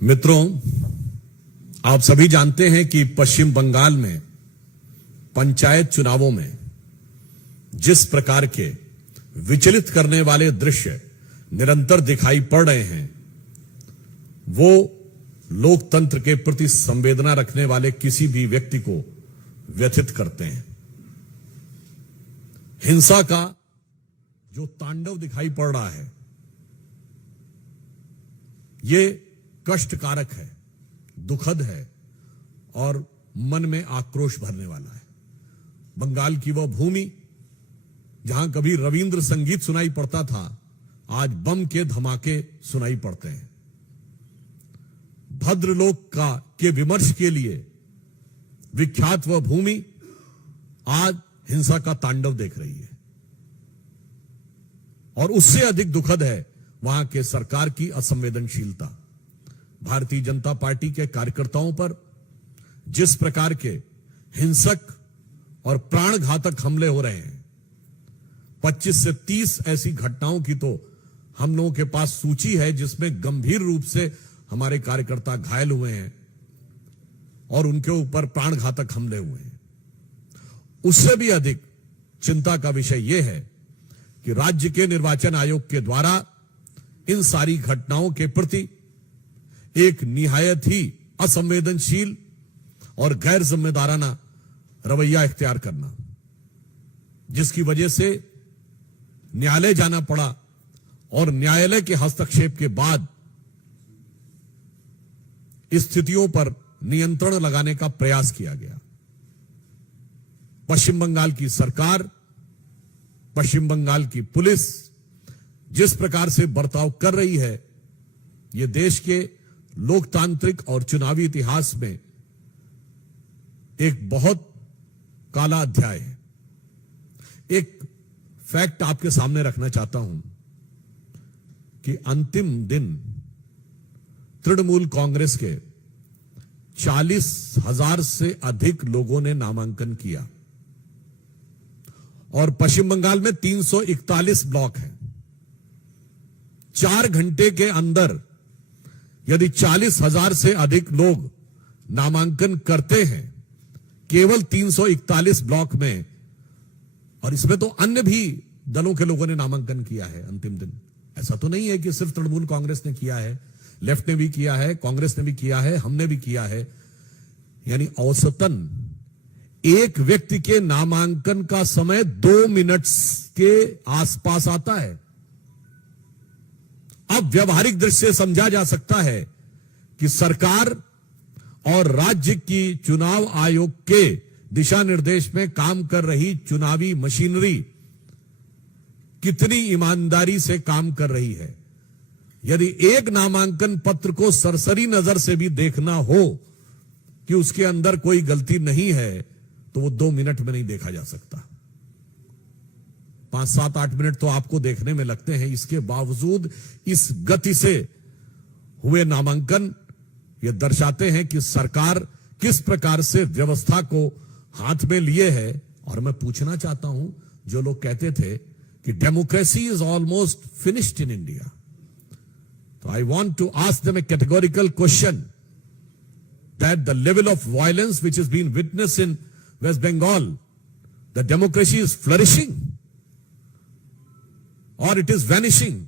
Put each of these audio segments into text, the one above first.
मित्रों, आप सभी जानते हैं कि पश्चिम बंगाल में पंचायत चुनावों में जिस प्रकार के विचलित करने वाले दृश्य निरंतर दिखाई पड़ रहे हैं, वो लोकतंत्र के प्रति संवेदना रखने वाले किसी भी व्यक्ति को व्यथित करते हैं। हिंसा का जो तांडव दिखाई पड़ रहा है, ये कष्टकारक है, दुखद है और मन में आक्रोश भरने वाला है। बंगाल की वह भूमि जहां कभी रविंद्र संगीत सुनाई पड़ता था, आज बम के धमाके सुनाई पड़ते हैं। भद्रलोक के विमर्श के लिए विख्यात वह भूमि आज हिंसा का तांडव देख रही है। और उससे अधिक दुखद है वहां के सरकार की असंवेदनशीलता। भारतीय जनता पार्टी के कार्यकर्ताओं पर जिस प्रकार के हिंसक और प्राणघातक हमले हो रहे हैं, 25 से 30 ऐसी घटनाओं की तो हम लोगों के पास सूची है जिसमें गंभीर रूप से हमारे कार्यकर्ता घायल हुए हैं और उनके ऊपर प्राणघातक हमले हुए हैं। उससे भी अधिक चिंता का विषय यह है कि राज्य के निर्वाचन आयोग के द्वारा इन सारी घटनाओं के प्रति एक निहायत ही असंवेदनशील और गैर जिम्मेदाराना रवैया इख्तियार करना, जिसकी वजह से न्यायालय जाना पड़ा और न्यायालय के हस्तक्षेप के बाद स्थितियों पर नियंत्रण लगाने का प्रयास किया गया। पश्चिम बंगाल की सरकार, पश्चिम बंगाल की पुलिस जिस प्रकार से बर्ताव कर रही है, यह देश के लोकतांत्रिक और चुनावी इतिहास में एक बहुत काला अध्याय है। एक फैक्ट आपके सामने रखना चाहता हूं कि अंतिम दिन तृणमूल कांग्रेस के 40,000 से अधिक लोगों ने नामांकन किया और पश्चिम बंगाल में 341 ब्लॉक हैं। 4 घंटे के अंदर यदि 40,000 से अधिक लोग नामांकन करते हैं केवल 341 ब्लॉक में, और इसमें तो अन्य भी दलों के लोगों ने नामांकन किया है अंतिम दिन, ऐसा तो नहीं है कि सिर्फ तृणमूल कांग्रेस ने किया है, लेफ्ट ने भी किया है, कांग्रेस ने भी किया है, हमने भी किया है। यानी औसतन एक व्यक्ति के नामांकन का समय 2 मिनट के आसपास आता है। अब व्यवहारिक दृष्टि से समझा जा सकता है कि सरकार और राज्य की चुनाव आयोग के दिशा निर्देश में काम कर रही चुनावी मशीनरी कितनी ईमानदारी से काम कर रही है। यदि एक नामांकन पत्र को सरसरी नजर से भी देखना हो कि उसके अंदर कोई गलती नहीं है, तो वो 2 मिनट में नहीं देखा जा सकता। 5, 7, 8 मिनट तो आपको देखने में लगते हैं। इसके बावजूद इस गति से हुए नामांकन ये दर्शाते हैं कि सरकार किस प्रकार से व्यवस्था को हाथ में लिए है। और मैं पूछना चाहता हूं, जो लोग कहते थे कि democracy is almost finished in India, तो I want to ask them a categorical question that the level of violence which is been witness in West Bengal, the democracy is flourishing और इट इज वैनिशिंग।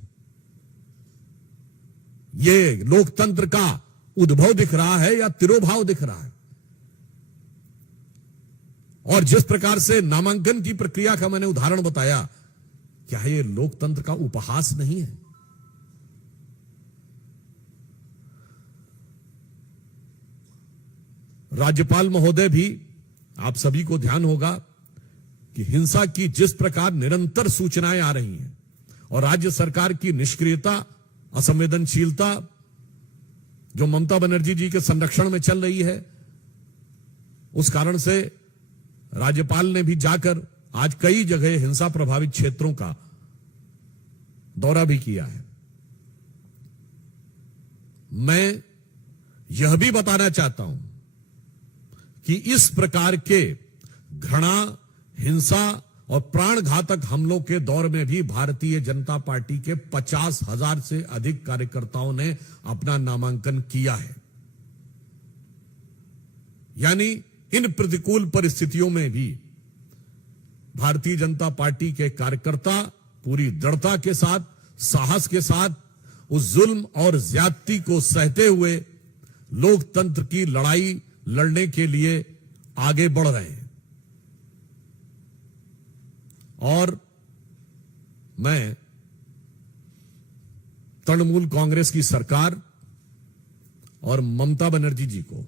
ये लोकतंत्र का उद्भव दिख रहा है या तिरोभाव दिख रहा है? और जिस प्रकार से नामांकन की प्रक्रिया का मैंने उदाहरण बताया, क्या ये लोकतंत्र का उपहास नहीं है? राज्यपाल महोदय भी, आप सभी को ध्यान होगा कि हिंसा की जिस प्रकार निरंतर सूचनाएं आ रही हैं और राज्य सरकार की निष्क्रियता, असंवेदनशीलता जो ममता बनर्जी जी के संरक्षण में चल रही है, उस कारण से राज्यपाल ने भी जाकर आज कई जगह हिंसा प्रभावित क्षेत्रों का दौरा भी किया है। मैं यह भी बताना चाहता हूं कि इस प्रकार के घृणा, हिंसा और प्राण घातक हमलों के दौर में भी भारतीय जनता पार्टी के 50,000 से अधिक कार्यकर्ताओं ने अपना नामांकन किया है। यानी इन प्रतिकूल परिस्थितियों में भी भारतीय जनता पार्टी के कार्यकर्ता पूरी दृढ़ता के साथ, साहस के साथ उस जुल्म और ज्यादती को सहते हुए लोकतंत्र की लड़ाई लड़ने के लिए आगे बढ़ रहे हैं। और मैं तृणमूल कांग्रेस की सरकार और ममता बनर्जी जी को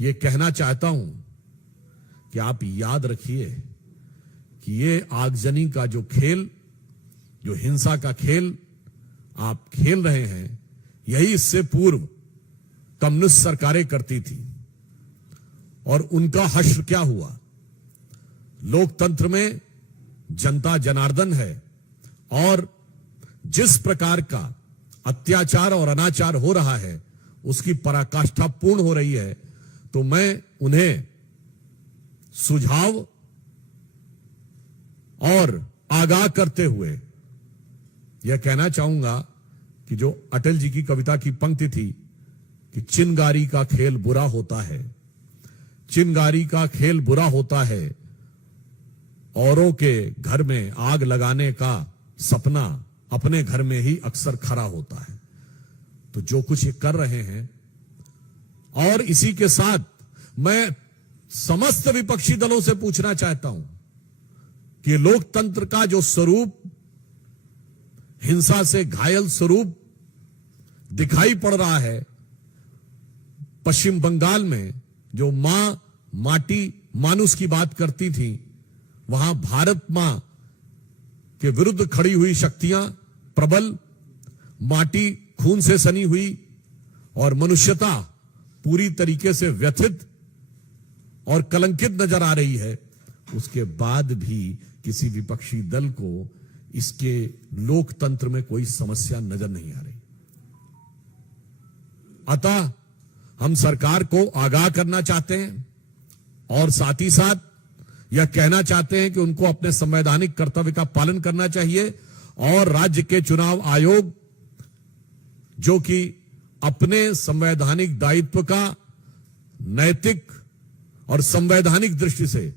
यह कहना चाहता हूं कि आप याद रखिए कि ये आगजनी का जो खेल, जो हिंसा का खेल आप खेल रहे हैं, यही इससे पूर्व कम्युनिस्ट सरकारें करती थी। और उनका हश्र क्या हुआ? लोकतंत्र में जनता जनार्दन है और जिस प्रकार का अत्याचार और अनाचार हो रहा है उसकी पराकाष्ठा पूर्ण हो रही है। तो मैं उन्हें सुझाव और आगाह करते हुए यह कहना चाहूंगा कि जो अटल जी की कविता की पंक्ति थी कि चिनगारी का खेल बुरा होता है, चिनगारी का खेल बुरा होता है, औरों के घर में आग लगाने का सपना अपने घर में ही अक्सर खरा होता है। तो जो कुछ ये कर रहे हैं, और इसी के साथ मैं समस्त विपक्षी दलों से पूछना चाहता हूं कि लोकतंत्र का जो स्वरूप, हिंसा से घायल स्वरूप दिखाई पड़ रहा है, पश्चिम बंगाल में जो मां माटी मानुस की बात करती थी, वहां भारत मां के विरुद्ध खड़ी हुई शक्तियां प्रबल, माटी खून से सनी हुई और मनुष्यता पूरी तरीके से व्यथित और कलंकित नजर आ रही है। उसके बाद भी किसी विपक्षी दल को इसके लोकतंत्र में कोई समस्या नजर नहीं आ रही। अतः हम सरकार को आगाह करना चाहते हैं और साथ ही साथ यह कहना चाहते हैं कि उनको अपने संवैधानिक कर्तव्य का पालन करना चाहिए और राज्य के चुनाव आयोग, जो कि अपने संवैधानिक दायित्व का नैतिक और संवैधानिक दृष्टि से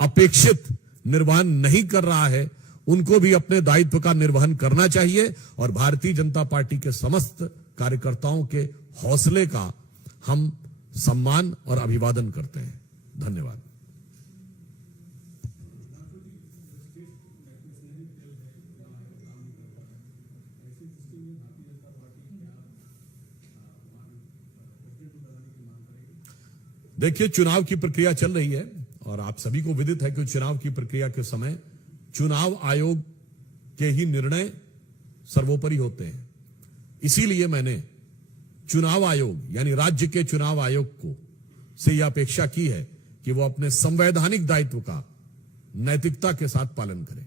अपेक्षित निर्वहन नहीं कर रहा है, उनको भी अपने दायित्व का निर्वहन करना चाहिए। और भारतीय जनता पार्टी के समस्त कार्यकर्ताओं के हौसले का हम सम्मान और अभिवादन करते हैं। धन्यवाद। देखिए, चुनाव की प्रक्रिया चल रही है और आप सभी को विदित है कि चुनाव की प्रक्रिया के समय चुनाव आयोग के ही निर्णय सर्वोपरि होते हैं। इसीलिए मैंने चुनाव आयोग यानी राज्य के चुनाव आयोग को से यह अपेक्षा की है कि वो अपने संवैधानिक दायित्व का नैतिकता के साथ पालन करें।